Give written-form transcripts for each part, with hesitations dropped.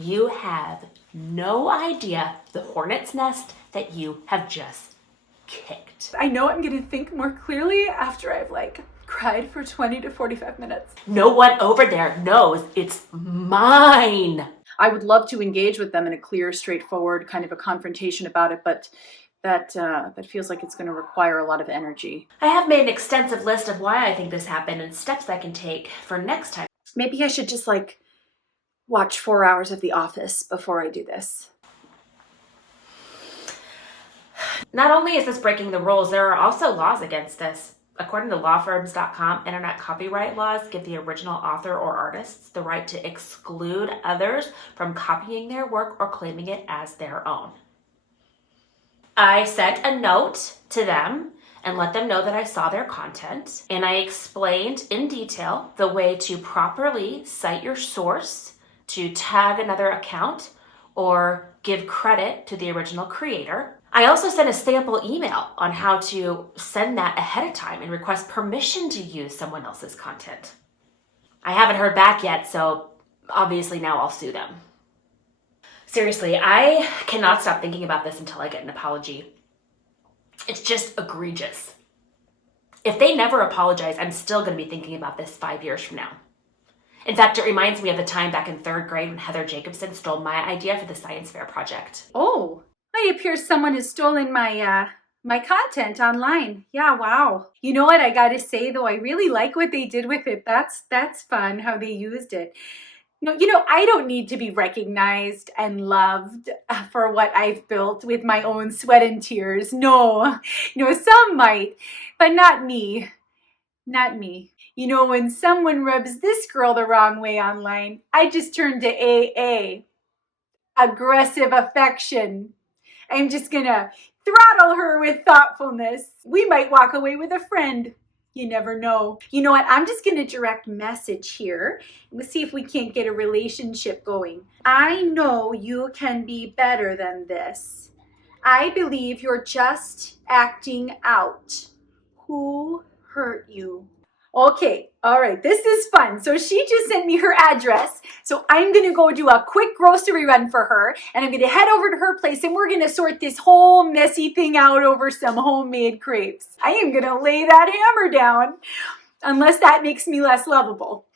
You have no idea the hornet's nest that you have just kicked. I know I'm gonna think more clearly after I've cried for 20 to 45 minutes. No one over there knows it's mine. I would love to engage with them in a clear, straightforward kind of a confrontation about it, but that feels like it's going to require a lot of energy. I have made an extensive list of why I think this happened and steps I can take for next time. Maybe I should just watch 4 hours of The Office before I do this. Not only is this breaking the rules, there are also laws against this. According to lawfirms.com, internet copyright laws give the original author or artists the right to exclude others from copying their work or claiming it as their own. I sent a note to them and let them know that I saw their content, and I explained in detail the way to properly cite your source, to tag another account, or give credit to the original creator. I also sent a sample email on how to send that ahead of time and request permission to use someone else's content. I haven't heard back yet, so obviously now I'll sue them. Seriously, I cannot stop thinking about this until I get an apology. It's just egregious. If they never apologize, I'm still going to be thinking about this 5 years from now. In fact, it reminds me of the time back in 3rd grade when Heather Jacobson stole my idea for the science fair project. Oh, it appears someone has stolen my content online. Yeah, wow. You know what I gotta say though, I really like what they did with it. That's fun how they used it. No, I don't need to be recognized and loved for what I've built with my own sweat and tears. No, some might, but not me. Not me. When someone rubs this girl the wrong way online, I just turn to AA. Aggressive affection. I'm just gonna throttle her with thoughtfulness. We might walk away with a friend. You never know. You know what? I'm just gonna direct message here. Let's see if we can't get a relationship going. I know you can be better than this. I believe you're just acting out. Who hurt you? Okay, all right, this is fun. So she just sent me her address. So I'm gonna go do a quick grocery run for her, and I'm gonna head over to her place, and we're gonna sort this whole messy thing out over some homemade crepes. I am gonna lay that hammer down, unless that makes me less lovable.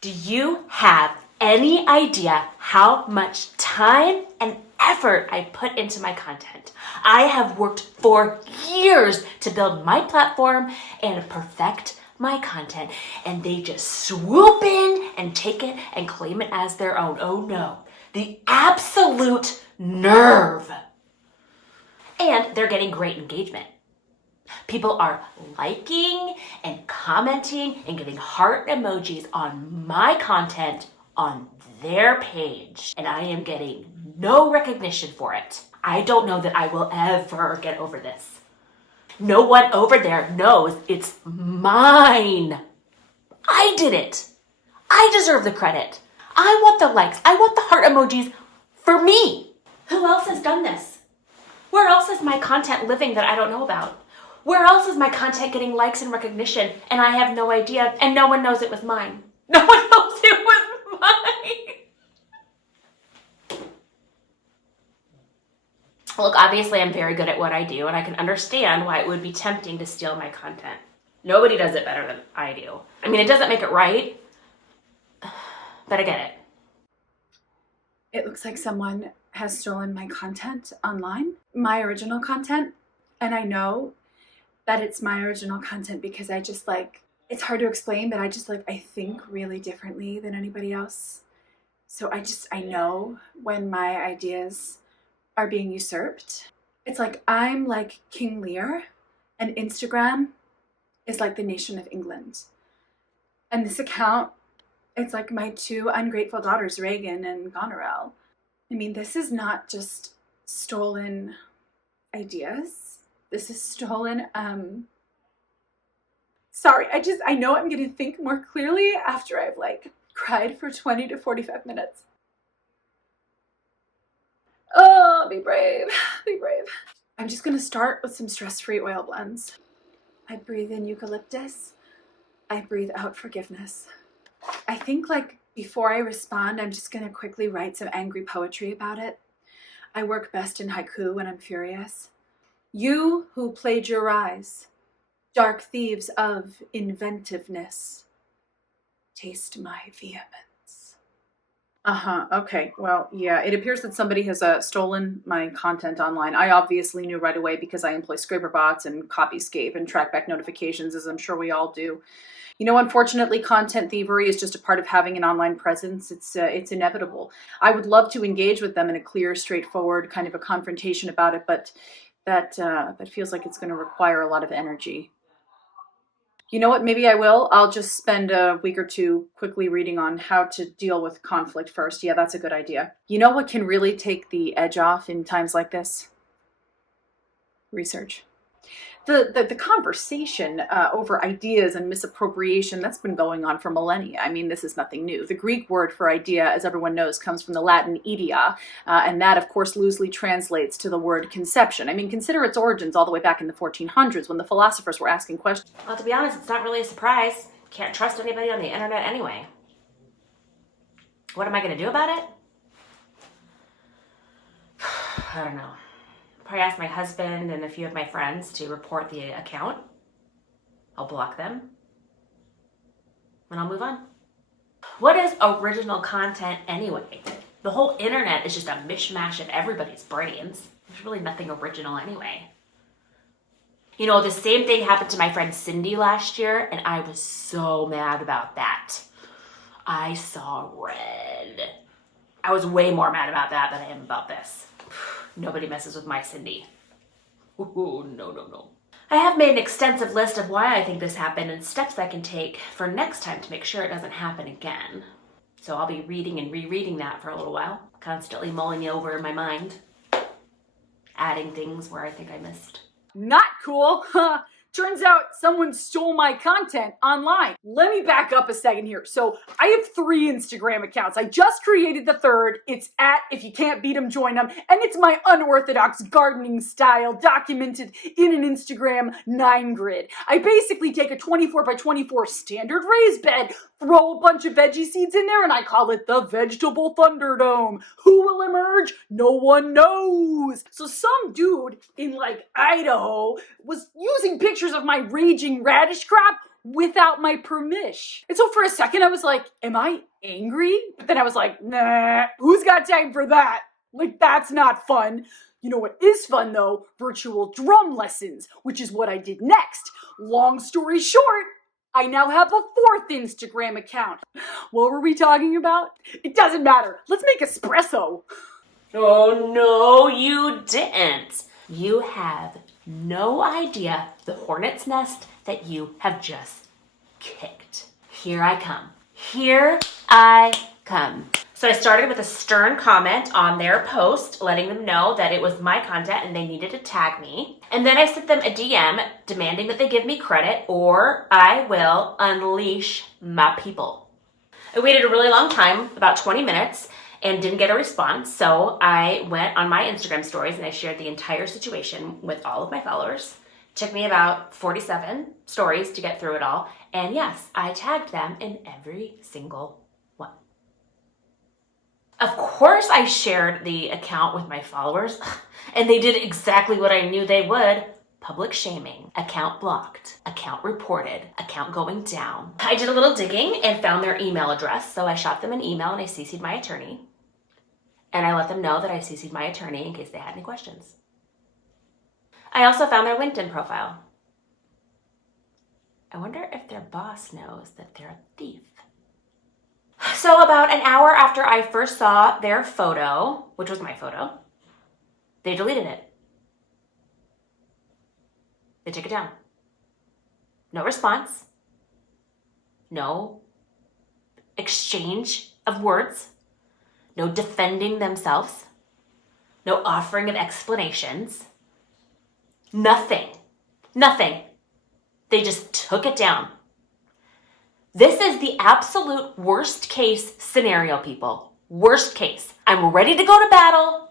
Do you have any idea how much time and effort I put into my content? I have worked for years to build my platform and perfect my content, and they just swoop in and take it and claim it as their own. Oh no, the absolute nerve. And they're getting great engagement. People are liking and commenting and giving heart emojis on my content on their page, and I am getting no recognition for it. I don't know that I will ever get over this. No one over there knows it's mine. I did it. I deserve the credit. I want the likes. I want the heart emojis for me. Who else has done this? Where else is my content living that I don't know about? Where else is my content getting likes and recognition and I have no idea and no one knows it was mine? No one knows it was mine. Look, obviously I'm very good at what I do, and I can understand why it would be tempting to steal my content. Nobody does it better than I do. I mean, it doesn't make it right, but I get it. It looks like someone has stolen my content online, my original content, and I know that it's my original content because I just it's hard to explain, but I think really differently than anybody else. So I know when my ideas are being usurped. It's like I'm like King Lear, and Instagram is like the nation of England. And this account, it's like my 2 ungrateful daughters, Reagan and Goneril. I mean, this is not just stolen ideas. This is stolen, sorry, I know I'm gonna think more clearly after I've cried for 20 to 45 minutes. Oh, be brave, be brave. I'm just gonna start with some stress-free oil blends. I breathe in eucalyptus. I breathe out forgiveness. I think like before I respond, I'm just going to quickly write some angry poetry about it. I work best in haiku when I'm furious. You who plagiarize, dark thieves of inventiveness, taste my vehemence. Okay. Well, yeah, it appears that somebody has stolen my content online. I obviously knew right away because I employ scraper bots and copyscape and trackback notifications, as I'm sure we all do. Unfortunately, content thievery is just a part of having an online presence. It's inevitable. I would love to engage with them in a clear, straightforward kind of a confrontation about it, but that feels like it's going to require a lot of energy. You know what? Maybe I will. I'll just spend a week or two quickly reading on how to deal with conflict first. Yeah, that's a good idea. You know what can really take the edge off in times like this? Research. The conversation over ideas and misappropriation, that's been going on for millennia. I mean, this is nothing new. The Greek word for idea, as everyone knows, comes from the Latin idea, and that, of course, loosely translates to the word conception. I mean, consider its origins all the way back in the 1400s when the philosophers were asking questions. Well, to be honest, it's not really a surprise. Can't trust anybody on the internet anyway. What am I going to do about it? I don't know. Probably ask my husband and a few of my friends to report the account. I'll block them. And I'll move on. What is original content anyway? The whole internet is just a mishmash of everybody's brains. There's really nothing original anyway. The same thing happened to my friend Cindy last year, and I was so mad about that. I saw red. I was way more mad about that than I am about this. Nobody messes with my Cindy. Ooh, no. I have made an extensive list of why I think this happened and steps I can take for next time to make sure it doesn't happen again. So I'll be reading and rereading that for a little while, constantly mulling it over in my mind, adding things where I think I missed. Not cool. Turns out someone stole my content online. Let me back up a second here. So I have 3 Instagram accounts. I just created the third. It's at if you can't beat 'em, join 'em. And it's my unorthodox gardening style documented in an Instagram 9 grid. I basically take a 24 by 24 standard raised bed, throw a bunch of veggie seeds in there, and I call it the Vegetable Thunderdome. Who will emerge? No one knows. So some dude in Idaho was using pictures of my raging radish crop without my permission. And so for a second I was like, am I angry? But then I was like, nah, who's got time for that? That's not fun. You know what is fun though? Virtual drum lessons, which is what I did next. Long story short, I now have a 4th Instagram account. What were we talking about? It doesn't matter. Let's make espresso. Oh, no, you didn't. You have no idea the hornet's nest that you have just kicked. Here I come. Here I come. So I started with a stern comment on their post, letting them know that it was my content and they needed to tag me. And then I sent them a DM demanding that they give me credit or I will unleash my people. I waited a really long time, about 20 minutes, and didn't get a response. So I went on my Instagram stories and I shared the entire situation with all of my followers. It took me about 47 stories to get through it all. And yes, I tagged them in every single one. Of course I shared the account with my followers and they did exactly what I knew they would. Public shaming, account blocked, account reported, account going down. I did a little digging and found their email address. So I shot them an email and I CC'd my attorney. And I let them know that I CC'd my attorney in case they had any questions. I also found their LinkedIn profile. I wonder if their boss knows that they're a thief. So about an hour after I first saw their photo, which was my photo, they deleted it. They took it down. No response. No exchange of words. No defending themselves. No offering of explanations. Nothing. Nothing. They just took it down. This is the absolute worst case scenario, people. Worst case. I'm ready to go to battle,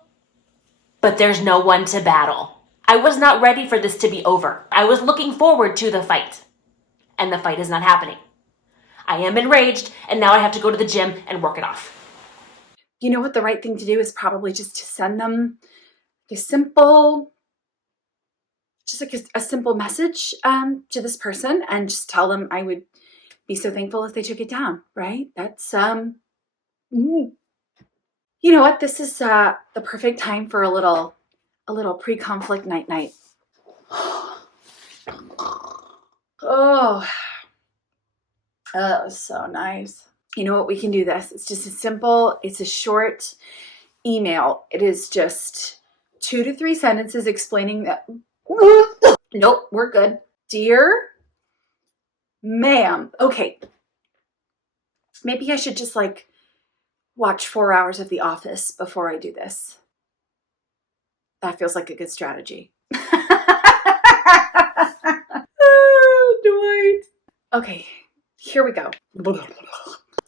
but there's no one to battle. I was not ready for this to be over. I was looking forward to the fight, and the fight is not happening. I am enraged, and now I have to go to the gym and work it off. You know what the right thing to do is probably just to send them a simple message to this person and just tell them I would be so thankful if they took it down, right? That's, you know what? This is the perfect time for a little pre-conflict night-night. Oh, that was so nice. You know what? We can do this. It's just it's a short email. It is just 2 to 3 sentences explaining that. Nope, we're good. Dear ma'am. Okay. Maybe I should just like watch 4 hours of The Office before I do this. That feels like a good strategy. Oh, Dwight. Okay, here we go.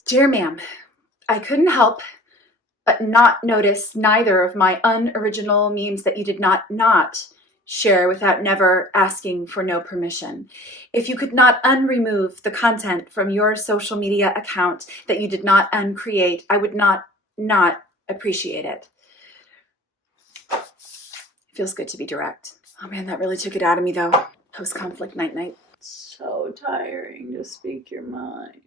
Dear ma'am, I couldn't help but not notice neither of my unoriginal memes that you did not share without never asking for no permission. If you could not unremove the content from your social media account that you did not uncreate, I would not appreciate it. It feels good to be direct. Oh man, that really took it out of me though. Post-conflict night-night. So tiring to speak your mind.